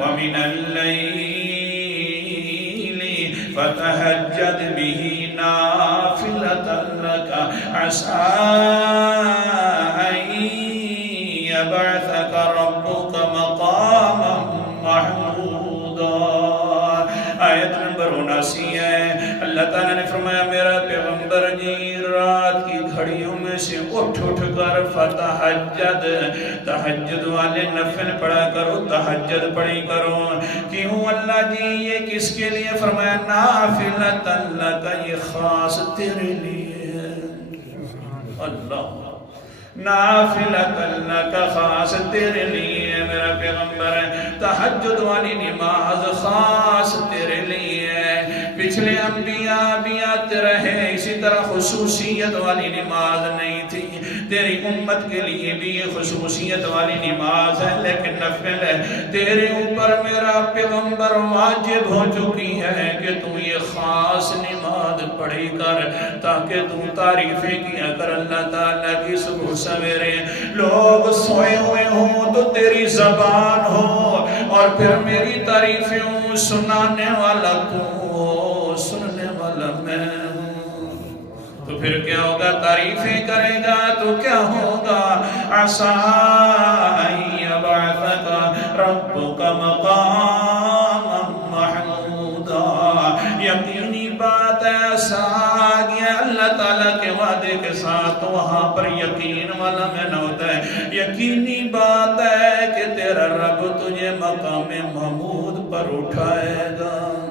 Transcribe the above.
ومن الليل فتهجد به نافلة لك عسى أن يبعثك ربك مقاما محمودا۔ آیت نمبر 79 ہے۔ اللہ تعالیٰ نے فرمایا میرا پیغمبر جی رات کی گھڑیوں میں سے اٹھ کر فتحجد، تہجد والے نفل پڑھا کرو، تہجد پڑھی کرو۔ کیوں اللہ جی یہ کس کے لیے فرمایا؟ نافلۃ لک، یہ خاص تیرے لیے۔ اللہ، نافلۃ لک، خاص تیرے لیے میرا پیغمبر ہے۔ تہجد والی نماز خاص تیرے لیے ہے۔ پچھلے انبیاء بھی آتے رہے، اسی طرح خصوصیت والی نماز نہیں تھی۔ تیری امت کے لیے بھی یہ خصوصیت والی نماز ہے، لیکن نفل ہے۔ تیرے اوپر میرا پیغمبر واجب ہو چکی ہے کہ تم یہ خاص نماز پڑھی کر، تاکہ تم تعریفیں کیا کر اللہ تعالیٰ کی صبح سویرے۔ لوگ سوئے ہوئے ہوں تو تیری زبان ہو، اور پھر میری تعریفیں ہوں، سنانے والا تو سننے والا میں ہوں۔ تو پھر کیا ہوگا؟ تعریفیں کرے گا تو کیا ہوگا؟ عسیٰ ان یبعثک ربک مقاما محمودا۔ یقینی بات ہے، عسیٰ گیا اللہ تعالیٰ کے وعدے کے ساتھ، وہاں پر یقین والا میں نہ ہوتا ہے۔ یقینی بات ہے کہ تیرا رب تجھے مقام محمود پر اٹھائے گا۔